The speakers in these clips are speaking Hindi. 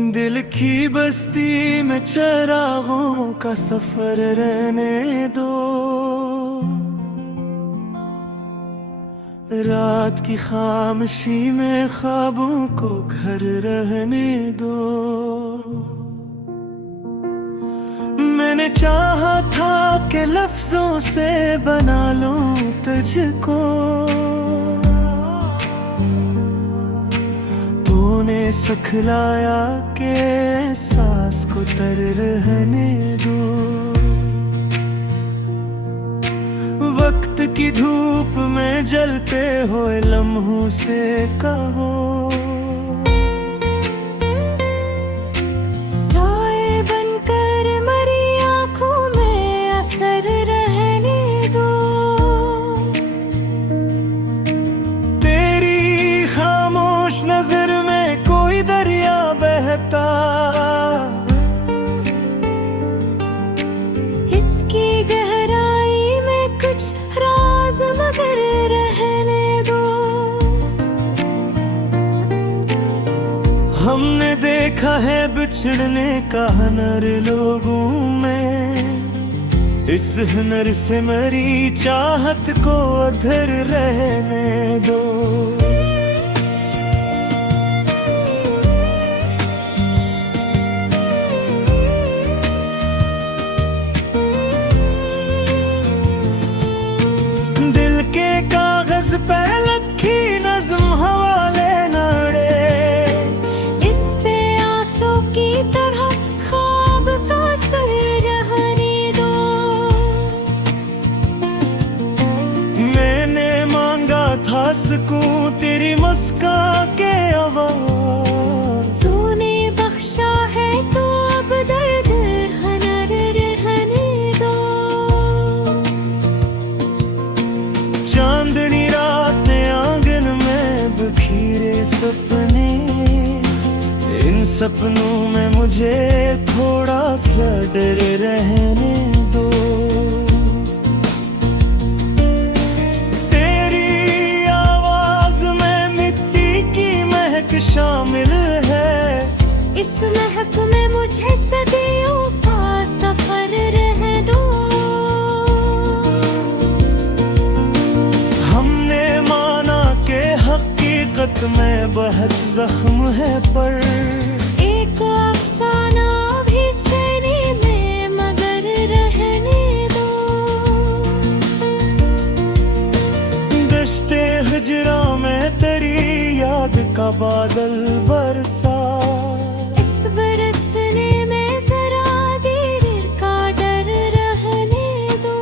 दिल की बस्ती में चरागों का सफर रहने दो, रात की खामोशी में ख्वाबों को घर रहने दो। मैंने चाहा था कि लफ्जों से बना लूं तुझको, तूने सिखलाया के एहसास को तर रहने दो। वक्त की धूप में जलते हुए लम्हों से कहो, साए बनकर मरी आँखों में असर रहने दो। तेरी खामोश नजर में कोई दरिया बहता, इसकी गहराई में कुछ राज मगर रहने दो। हमने देखा है बिछड़ने का हुनर लोगों में, इस हुनर से मरी चाहत को अधर रहने दो। दिल के कागज पे लखी नज्म हवाले नड़े, इस पे आंसू की तरह ख्वाब का सर रहने दो। मैंने मांगा था सुकून तेरी मुस्कान के आवाज, तूने बख्शा है तो अब दर्द हनर रहने दो। चांदनी रात ने आंगन में बिखरे सपने, इन सपनों में मुझे थोड़ा सा डर रहने दो। तेरी आवाज में मिट्टी की महक शामिल है, इस महक में मुझे सदियों का सफर रहने दो। हमने माना के हकीकत में बहुत जख्म है, पर एक अफसाना भी सीने में मगर रहने दो। दश्ते हिजरा में तेरी याद का बादल बरसा, इस बरसने में जरा देर का डर रहने दो।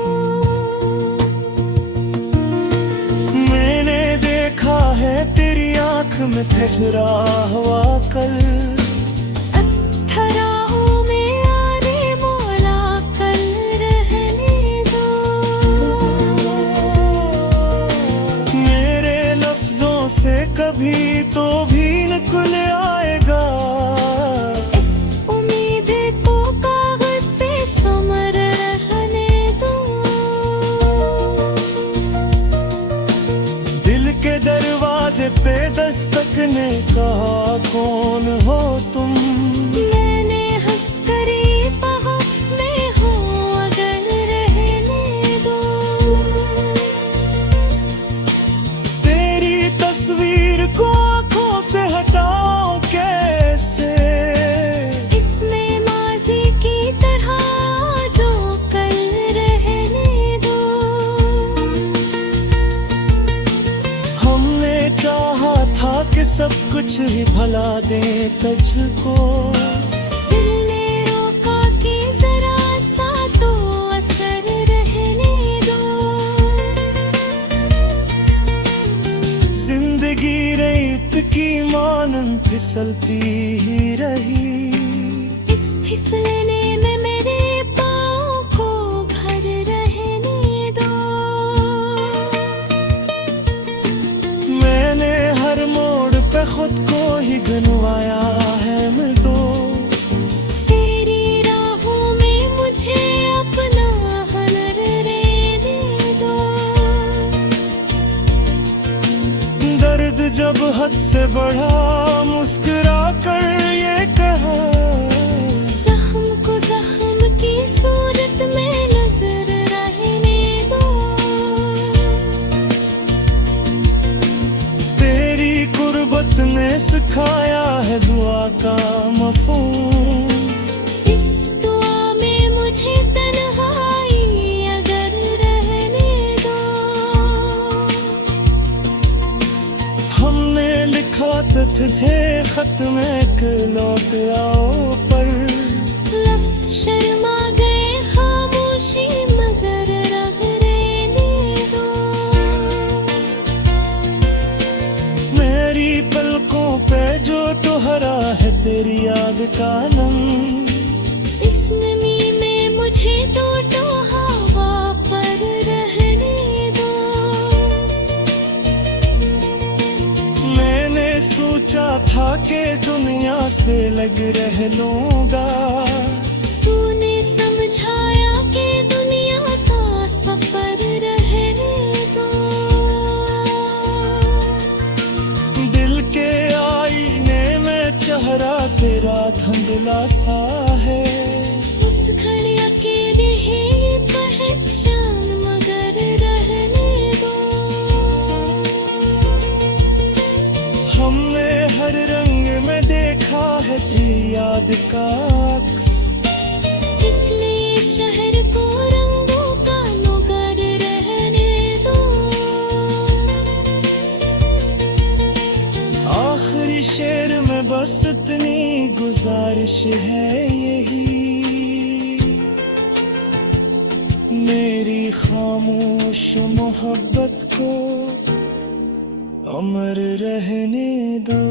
मैंने देखा है तेरी आंख में ठहरा हुआ कल, अस्थराओं में आने मौला कल रहने दो। मेरे लफ्जों से कभी तो भी निकल आएगा, इस उम्मीद को कागज पे समर रहने दो। दिल के दरवाजे पे दस्तकने का कौन हो तुम, मैंने हंस कर ये कहा मैं हूँ अगर रहने दो। तेरी तस्वीर को आंखों से हटाऊं कैसे, इसमें माजी की तरह जो कल रहने दो। हमने चाहा था कि सब कुछ ही भला दे तुझको, दिल ने रोका कि जरा सा तो असर रहने दो। जिंदगी रेत की मानन फिसलती ही रही, इस फिसलने में मेरे पाँव को घर रहने दो। मैंने हर मोड़ पे खुद को ही गनवाया है मैं तो, तेरी राहों में मुझे अपना हुनर रहने दो। दर्द जब हद से बढ़ा मुस्कुरा कर ये कहा, तुझे खत में लौट आओ पर लफ्ज शर्मा गए खामोशी मगर रग रहने दो। मेरी पलकों पे जो तुहरा है तेरी याद का नंग, इस नमी में मुझे तो हवा पर रहने दो। मैंने सोचा था कि दुनिया से लग रह लूंगा, तूने समझाया कि दुनिया का सफर रहने दो। दिल के आईने में चेहरा तेरा धुंधला सा है, उस घड़ी अकेले ही पहचान मगर रहने दो। हमने हर रंग में देखा है तेरी याद का अक्स, इसलिए शहर को रंगों का नुगर रहने दो। आखिरी शेर में बस इतनी गुजारिश है यही, मेरी खामोश मोहब्बत को अमर रहने दो।